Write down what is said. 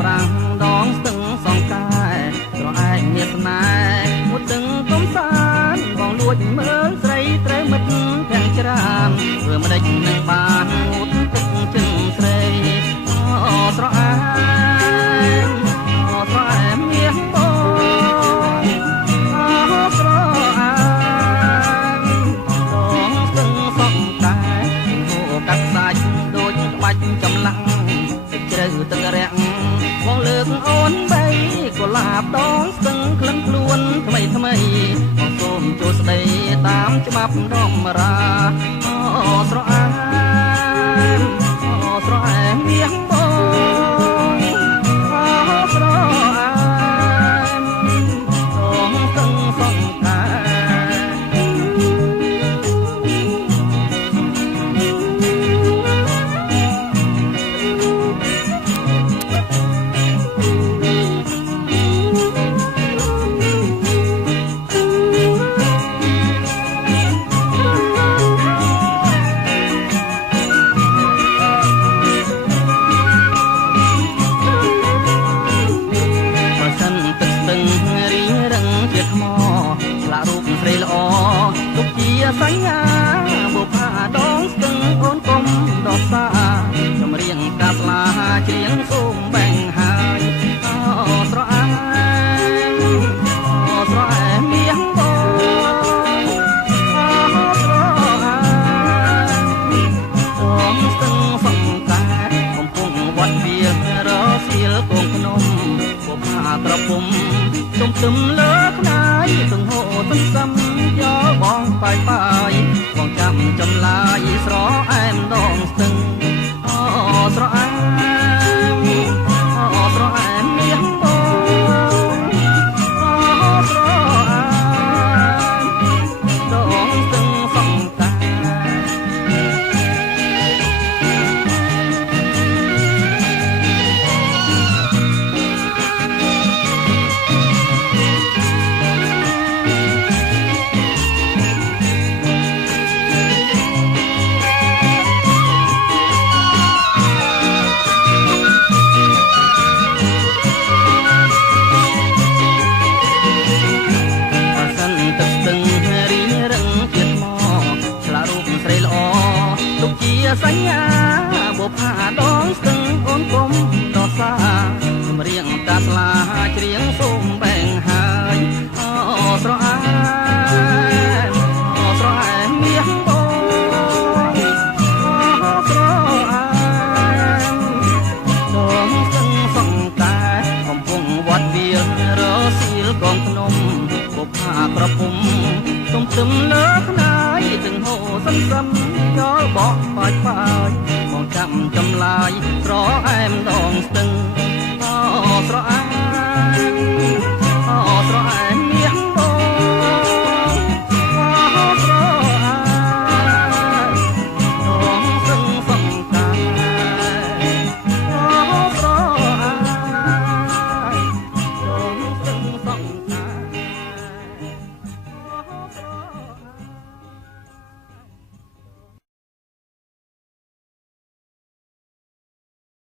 ប្រាំងដងស្ទឹងសងកែត្រឯងមានស្នេហ៍មួយទឹងកំសាន្តបងលួចមើលស្រីត្រូវមិត្តទាំងច្រើនធ្វើមិនដេចនឹងបានងូតទឹកជើងស្រីអូស្រអែមអូស្រអែមមាសបងអូស្រអែមដងស្ទឹងសងកែហូរកាត់សាច់ដូចក្បាច់ចម្លាក់ជ្រៅទឹករាក់បងលើកអូនបីកុលាបដងស្ទឹងក្លិនខ្លួនថ្មីថ្មីបងសូមចូលស្ដីតាមច្បាប់រំរាអូស្រអែមអូស្រអែមមាសបងអូស្រអែមដងស្ទឹងសងកែសញ្ញាបុប្ផាដងស្ទឹងអូនកុំដោះសាចម្រៀងកាស្លាច្រៀងសូមបែងហើយអូស្រអែមអូស្រអែមមាសបងអូស្រអែមដងស្ទឹងសងកែកំពុងវត្តវារសៀលកូនភ្នំបុប្ផាក្រពុំទុំទឹមលើខ្នាយទាំងហូរទឹកសឹមយកបងបាយបងចាំចម្លាយស្រអែមដងស្ទឹងអូស្រអែមអូស្រអែមមាសបងអូស្រអែមដងស្ទឹងសងកែសញ្ញាបុប្ផាដងស្ទឹងអូនកុំដោះសាចម្រៀងកាស្លាច្រៀងសូមបែងហើយអូស្រអែមអូស្រអែមមាសបងអូស្រអែមដងស្ទឹងសងកែកំពុងវត្តវារសៀលកូនភ្នំបុប្ផាក្រពុំទុំទឹមលើខ្នាយទាំងហូរសន្សឹមយកបកបាច់បងចាំចម្លាយស្រអែមដងស្ទឹង